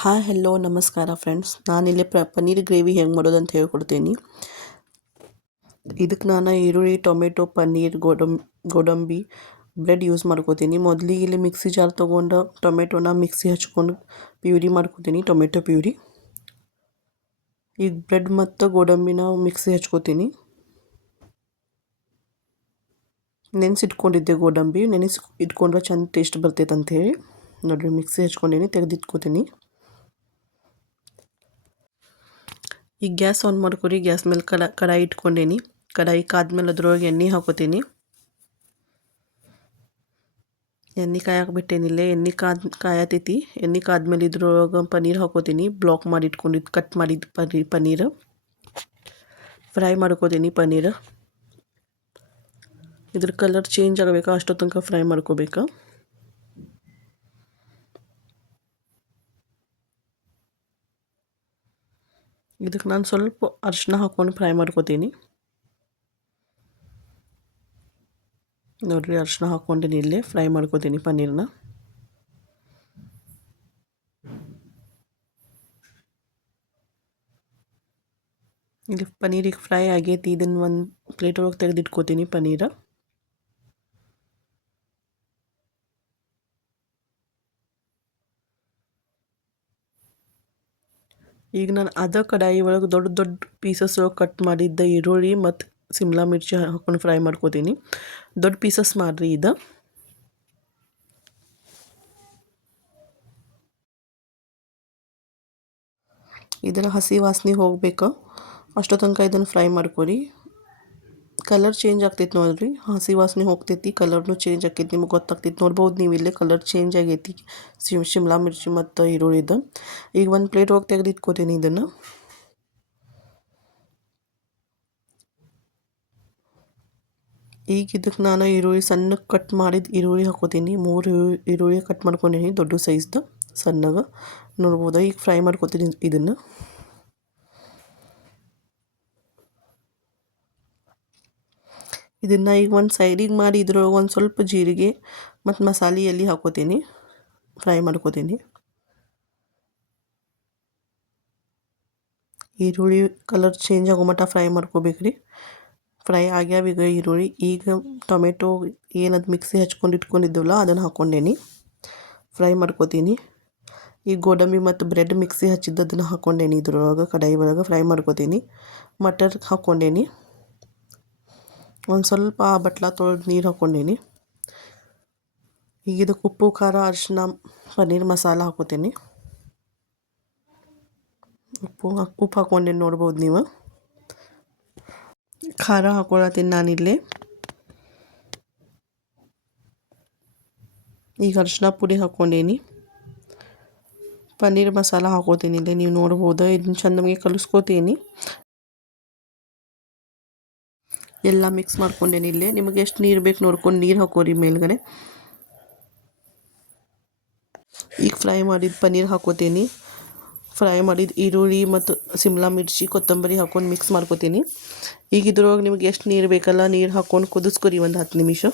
Hi hello ನಮಸ್ಕಾರ friends. ನಾನಿಲ್ಲಿ paneer gravy ಹೆಂಗೆ ಮಾಡೋದು ಅಂತ ಹೇಳ್ಕೊಡ್ತೀನಿ. ಇದಕ್ಕೆ ನಾನು ಈರುಳ್ಳಿ, ಟೊಮೆಟೊ, ಪನ್ನೀರ್, ಗೋಡಂಬಿ, ಬ್ರೆಡ್ ಯೂಸ್ ಮಾಡ್ಕೋತೀನಿ. ಮೊದಲಿಗೆ ಇಲ್ಲಿ ಮಿಕ್ಸಿ ಜಾರ್ ತೊಗೊಂಡು ಟೊಮೆಟೊನ ಮಿಕ್ಸಿ ಹಚ್ಕೊಂಡು ಪ್ಯೂರಿ ಮಾಡ್ಕೋತೀನಿ, ಟೊಮೆಟೊ ಪ್ಯೂರಿ. ಈಗ ಬ್ರೆಡ್ ಮತ್ತು ಗೋಡಂಬಿನ ಮಿಕ್ಸಿ ಹಚ್ಕೋತೀನಿ. ನೆನೆಸಿಟ್ಕೊಂಡಿದ್ದೆ ಗೋಡಂಬಿ, ಇಟ್ಕೊಂಡ್ರೆ ಚಂದ ಟೇಸ್ಟ್ ಬರ್ತೈತೆ ಅಂಥೇಳಿ ನೋಡಿರಿ ಮಿಕ್ಸಿ ಹಚ್ಕೊಂಡೀನಿ, ತೆಗೆದಿಟ್ಕೋತೀನಿ. ಈಗ ಗ್ಯಾಸ್ ಆನ್ ಮಾಡ್ಕೊರಿ. ಗ್ಯಾಸ್ ಮೇಲೆ ಕಡಾಯಿ ಇಟ್ಕೊಂಡೇನಿ. ಕಡಾಯಿ ಕಾದ್ಮೇಲೆ ಅದ್ರೊಳಗೆ ಎಣ್ಣೆ ಹಾಕೋತೀನಿ. ಎಣ್ಣೆ ಕಾಯಾಕ್ಬಿಟ್ಟೇನಿಲ್ಲ. ಎಣ್ಣೆ ಕಾಯತೈತಿ. ಎಣ್ಣೆ ಕಾದ್ಮೇಲೆ ಇದ್ರೊಳಗೆ ಪನ್ನೀರ್ ಹಾಕೋತೀನಿ. ಬ್ಲಾಕ್ ಮಾಡಿ ಇಟ್ಕೊಂಡಿದ್ದು ಕಟ್ ಮಾಡಿದ್ದು ಪನ್ನೀರ್ ಫ್ರೈ ಮಾಡ್ಕೋತೀನಿ. ಪನ್ನೀರ್ ಇದ್ರ ಕಲರ್ ಚೇಂಜ್ ಆಗಬೇಕಾ ಅಷ್ಟೋ ತನಕ ಫ್ರೈ ಮಾಡ್ಕೋಬೇಕು. ಇದಕ್ಕೆ ನಾನು ಸ್ವಲ್ಪ ಅರಿಶಿನ ಹಾಕ್ಕೊಂಡು ಫ್ರೈ ಮಾಡ್ಕೋತೀನಿ. ನೋಡಿರಿ ಅರಿಶಿನ ಹಾಕ್ಕೊಂಡಿನಿ, ಇಲ್ಲೇ ಫ್ರೈ ಮಾಡ್ಕೋತೀನಿ ಪನ್ನೀರ್ನ. ಇಲ್ಲಿ ಪನ್ನೀರಿಗೆ ಫ್ರೈ ಆಗೈತಿ. ಇದನ್ನು ಒಂದು ಪ್ಲೇಟ್ ಒಳಗೆ ತೆಗೆದಿಟ್ಕೋತೀನಿ ಪನ್ನೀರ. ಈಗ ನಾನು ಅದೇ ಕಡಾಯಿ ಒಳಗೆ ದೊಡ್ಡ ದೊಡ್ಡ ಪೀಸಸ್ ಒಳಗೆ ಕಟ್ ಮಾಡಿದ್ದ ಈರುಳ್ಳಿ ಮತ್ತು ಶಿಮ್ಲಾ ಮಿರ್ಚಿ ಹಾಕ್ಕೊಂಡು ಫ್ರೈ ಮಾಡ್ಕೋತೀನಿ. ದೊಡ್ಡ ಪೀಸಸ್ ಮಾಡಿರಿ ಇದು. ಇದರ ಹಸಿ ವಾಸನೆ ಹೋಗ್ಬೇಕು ಅಷ್ಟೋ ತನಕ ಇದನ್ನು ಫ್ರೈ ಮಾಡ್ಕೊರಿ. ಕಲರ್ ಚೇಂಜ್ ಆಗ್ತೈತಿ ನೋಡಿರಿ. ಹಸಿ ವಾಸನೆ ಹೋಗ್ತೈತಿ, ಕಲರ್ನು ಚೇಂಜ್ ಆಕೈತಿ. ನಿಮ್ಗೆ ಗೊತ್ತಾಗ್ತೈತಿ. ನೋಡ್ಬೋದು ನೀವು ಇಲ್ಲೇ ಕಲರ್ ಚೇಂಜ್ ಆಗೈತಿ ಶಿಮ್ಲಾ ಮಿರ್ಚಿ ಮತ್ತು ಈರುಳ್ಳಿದು. ಈಗ ಒಂದು ಪ್ಲೇಟ್ ಹೋಗಿ ತೆಗೆದಿಟ್ಕೋತೀನಿ ಇದನ್ನು. ಈಗ ಇದಕ್ಕೆ ನಾನು ಈರುಳ್ಳಿ ಸಣ್ಣಗೆ ಕಟ್ ಮಾಡಿದ ಈರುಳ್ಳಿ ಹಾಕೋತೀನಿ. 3 ಈರುಳ್ಳಿ ಕಟ್ ಮಾಡ್ಕೊಂಡೀನಿ, ದೊಡ್ಡ ಸೈಜ್ದು ಸಣ್ಣಗೆ. ನೋಡ್ಬೋದು. ಈಗ ಫ್ರೈ ಮಾಡ್ಕೋತೀನಿ ಇದನ್ನು. ಇದನ್ನು ಈಗ ಒಂದು ಸೈಡಿಗೆ ಮಾಡಿ ಇದ್ರೊಳಗೆ ಒಂದು ಸ್ವಲ್ಪ ಜೀರಿಗೆ ಮತ್ತು ಮಸಾಲೆ ಎಲೆ ಹಾಕೋತೀನಿ, ಫ್ರೈ ಮಾಡ್ಕೋತೀನಿ. ಈರುಳ್ಳಿ ಕಲರ್ ಚೇಂಜ್ ಆಗೋ ಮಟ್ಟ ಫ್ರೈ ಮಾಡ್ಕೋಬೇಕ್ರಿ. ಫ್ರೈ ಆಗ್ಯಾವ ಈಗ ಈರುಳ್ಳಿ. ಈಗ ಟೊಮೆಟೊ ಏನದು ಮಿಕ್ಸಿ ಹಚ್ಕೊಂಡು ಇಟ್ಕೊಂಡಿದ್ದೀವಲ್ಲ ಅದನ್ನು ಹಾಕ್ಕೊಂಡೇನಿ, ಫ್ರೈ ಮಾಡ್ಕೋತೀನಿ. ಈ ಗೋಡಂಬಿ ಮತ್ತು ಬ್ರೆಡ್ ಮಿಕ್ಸಿ ಹಚ್ಚಿದ್ದದನ್ನು ಹಾಕ್ಕೊಂಡೇನಿ ಇದ್ರೊಳಗೆ ಕಡಾಯಿ ಒಳಗೆ ಫ್ರೈ ಮಾಡ್ಕೋತೀನಿ. ಮಟರ್ ಹಾಕ್ಕೊಂಡೇನಿ. ಒಂದು ಸ್ವಲ್ಪ ಬಟ್ಲ ತೊಳೆದು ನೀರು ಹಾಕ್ಕೊಂಡೀನಿ. ಈಗ ಇದಕ್ಕೆ ಉಪ್ಪು, ಖಾರ, ಅರಿಶಿನ, ಪನ್ನೀರ್ ಮಸಾಲ ಹಾಕೋತೀನಿ. ಉಪ್ಪು ಹಾಕ್ಕೊಂಡೇನಿ, ನೋಡ್ಬೋದು ನೀವು. ಖಾರ ಹಾಕ್ಕೊಳತ್ತೀನಿ ನಾನಿಲ್ಲಿ. ಈಗ ಅರಿಶಿನ ಪುಡಿ ಹಾಕ್ಕೊಂಡೇನಿ. ಪನ್ನೀರ್ ಮಸಾಲ ಹಾಕೋತೀನಿ ಇಲ್ಲಿ, ನೀವು ನೋಡ್ಬೋದು. ಇದನ್ನ ಚೆಂದಗೆ ಕಲಿಸ್ಕೋತೀನಿ. ಎಲ್ಲ ಮಿಕ್ಸ್ ಮಾಡ್ಕೊಂಡೇನಿ ಇಲ್ಲೇ. ನಿಮಗೆ ಎಷ್ಟು ನೀರು ಬೇಕು ನೋಡ್ಕೊಂಡು ನೀರು ಹಾಕೋರಿ ಮೇಲ್ಗಡೆ. ಈಗ ಫ್ರೈ ಮಾಡಿದ ಪನ್ನೀರ್ ಹಾಕೋತೀನಿ. ಫ್ರೈ ಮಾಡಿದ ಈರುಳ್ಳಿ ಮತ್ತು ಶಿಮ್ಲಾ ಮಿರ್ಚಿ, ಕೊತ್ತಂಬರಿ ಹಾಕ್ಕೊಂಡು ಮಿಕ್ಸ್ ಮಾಡ್ಕೋತೀನಿ. ಈಗ ಇದ್ರೊಳಗೆ ನಿಮಗೆ ಎಷ್ಟು ನೀರು ಬೇಕಲ್ಲ ನೀರು ಹಾಕ್ಕೊಂಡು ಕುದಿಸ್ಕೊರಿ ಒಂದು 10 ನಿಮಿಷ.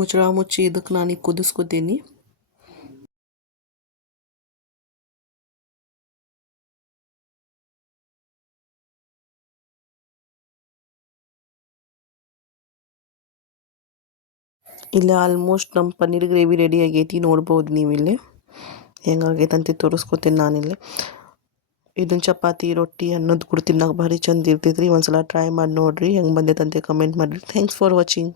ಮುಚ್ಚಳ ಮುಚ್ಚಿ ಇದಕ್ಕೆ ನಾನೀಗ ಕುದಿಸ್ಕೋತೀನಿ. ಇಲ್ಲಿ ಆಲ್ಮೋಸ್ಟ್ ನಮ್ಮ ಪನ್ನೀರ್ ಗ್ರೇವಿ ರೆಡಿ ಆಗೈತಿ, ನೋಡ್ಬೋದು ನೀವು ಇಲ್ಲಿ ಹೆಂಗಾಗೈತೆ ಅಂತ ತೋರಿಸ್ಕೊತೀನಿ ನಾನಿಲ್ಲಿ. ಇದನ್ನು ಚಪಾತಿ, ರೊಟ್ಟಿ, ಅನ್ನದ ಕೂಡ ತಿನ್ನೋಕೆ ಭಾರಿ ಚಂದ ಇರ್ತೈತೆ ರೀ. ಒಂದ್ಸಲ ಟ್ರೈ ಮಾಡಿ ನೋಡಿರಿ, ಹೆಂಗೆ ಬಂದೈತೆ ಅಂತ ಕಮೆಂಟ್ ಮಾಡಿರಿ. Thanks for watching.